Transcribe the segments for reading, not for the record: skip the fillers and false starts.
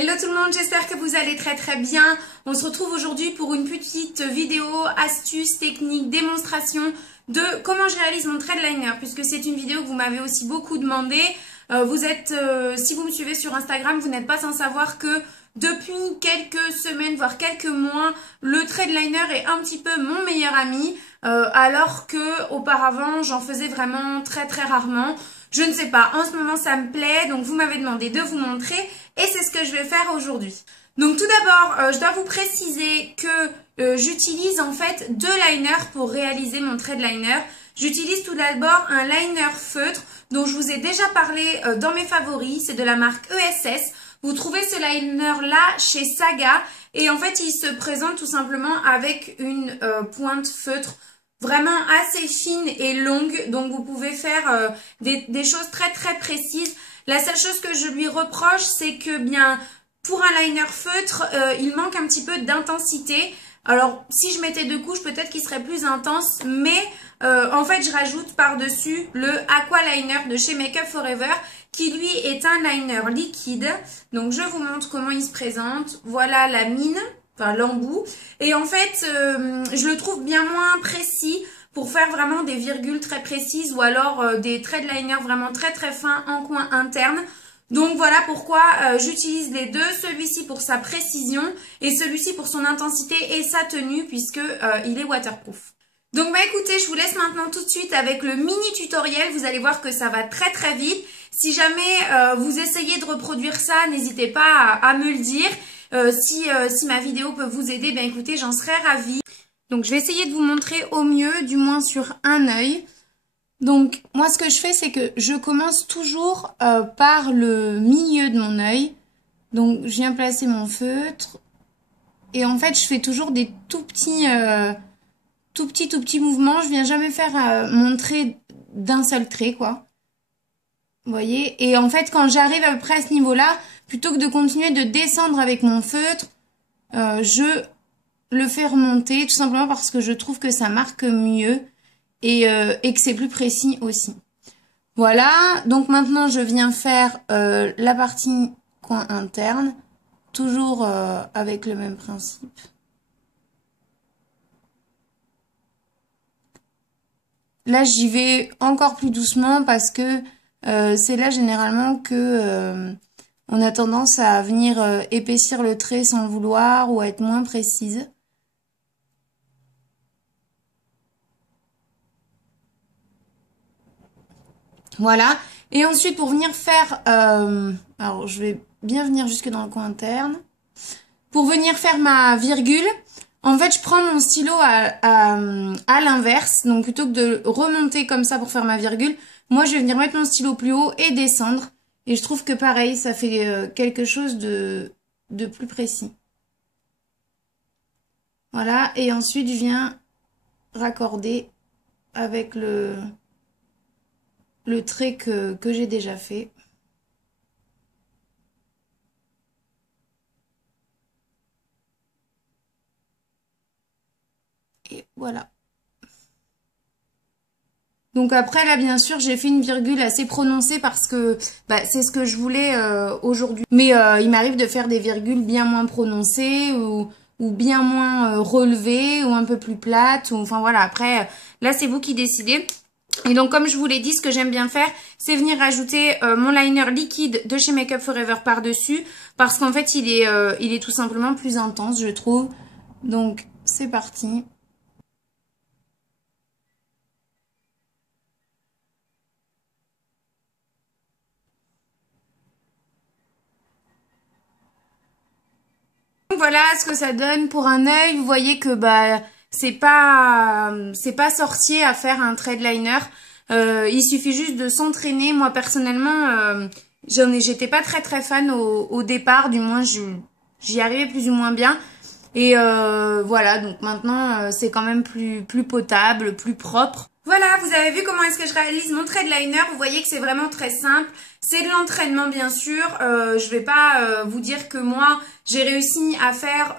Hello tout le monde, j'espère que vous allez très bien. On se retrouve aujourd'hui pour une petite vidéo, astuce, technique, démonstration de comment je réalise mon trade liner, puisque c'est une vidéo que vous m'avez aussi beaucoup demandé. Si vous me suivez sur Instagram, vous n'êtes pas sans savoir que depuis quelques semaines, voire quelques mois, le trade liner est un petit peu mon meilleur ami, alors que auparavant j'en faisais vraiment très rarement. Je ne sais pas, en ce moment ça me plaît, donc vous m'avez demandé de vous montrer et c'est ce que je vais faire aujourd'hui. Donc tout d'abord, je dois vous préciser que j'utilise en fait deux liners pour réaliser mon trade liner. J'utilise tout d'abord un liner feutre dont je vous ai déjà parlé dans mes favoris, c'est de la marque ESS. Vous trouvez ce liner là chez Saga et en fait il se présente tout simplement avec une pointe feutre vraiment assez fine et longue, donc vous pouvez faire des choses très précises. La seule chose que je lui reproche, c'est que bien pour un liner feutre, il manque un petit peu d'intensité. Alors si je mettais deux couches, peut-être qu'il serait plus intense, mais en fait je rajoute par-dessus le Aqua Liner de chez Make Up For Ever, qui lui est un liner liquide. Donc je vous montre comment il se présente. Voilà la mine. Enfin l'embout, et en fait je le trouve bien moins précis pour faire vraiment des virgules très précises ou alors des trade liners vraiment très fins en coin interne. Donc voilà pourquoi j'utilise les deux, celui-ci pour sa précision et celui-ci pour son intensité et sa tenue puisque il est waterproof. Donc bah écoutez, je vous laisse maintenant tout de suite avec le mini tutoriel, vous allez voir que ça va très vite. Si jamais vous essayez de reproduire ça, n'hésitez pas à me le dire. Si ma vidéo peut vous aider, bien écoutez, j'en serais ravie. Donc je vais essayer de vous montrer au mieux, du moins sur un œil. Donc moi ce que je fais, c'est que je commence toujours par le milieu de mon œil. Donc je viens placer mon feutre. Et en fait je fais toujours des tout petits mouvements. Je viens jamais faire mon trait d'un seul trait, quoi. Vous voyez? Et en fait quand j'arrive à peu près à ce niveau-là, plutôt que de continuer de descendre avec mon feutre, je le fais remonter tout simplement parce que je trouve que ça marque mieux et que c'est plus précis aussi. Voilà, donc maintenant je viens faire la partie coin interne, toujours avec le même principe. Là j'y vais encore plus doucement parce que c'est là généralement que on a tendance à venir épaissir le trait sans le vouloir ou à être moins précise. Voilà. Et ensuite, pour venir faire... alors, je vais bien venir jusque dans le coin interne. Pour venir faire ma virgule, en fait, je prends mon stylo à l'inverse. Donc, plutôt que de remonter comme ça pour faire ma virgule, moi, je vais venir mettre mon stylo plus haut et descendre. Et je trouve que pareil, ça fait quelque chose de plus précis. Voilà, et ensuite je viens raccorder avec le trait que j'ai déjà fait. Et voilà. Donc après là bien sûr j'ai fait une virgule assez prononcée parce que c'est ce que je voulais aujourd'hui. Mais il m'arrive de faire des virgules bien moins prononcées ou bien moins relevées ou un peu plus plates. Enfin voilà, après là c'est vous qui décidez. Et donc comme je vous l'ai dit, ce que j'aime bien faire, c'est venir rajouter mon liner liquide de chez Make Up For Ever par-dessus. Parce qu'en fait il est tout simplement plus intense je trouve. Donc c'est parti. Voilà ce que ça donne pour un œil. Vous voyez que c'est pas sorcier à faire un trade liner. Il suffit juste de s'entraîner. Moi personnellement, j'étais pas très fan au départ. Du moins, j'y arrivais plus ou moins bien. Et voilà, donc maintenant c'est quand même plus potable, plus propre. Voilà, vous avez vu comment est-ce que je réalise mon trade liner. Vous voyez que c'est vraiment très simple. C'est de l'entraînement bien sûr. Je vais pas vous dire que moi j'ai réussi à faire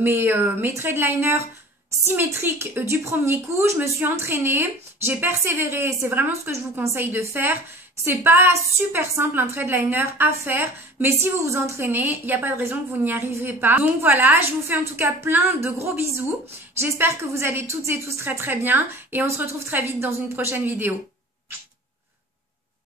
mes trade liners symétriques du premier coup. Je me suis entraînée, j'ai persévéré. C'est vraiment ce que je vous conseille de faire. C'est pas super simple un trade liner à faire, mais si vous vous entraînez, il n'y a pas de raison que vous n'y arriverez pas. Donc voilà, je vous fais en tout cas plein de gros bisous. J'espère que vous allez toutes et tous très très bien et on se retrouve très vite dans une prochaine vidéo.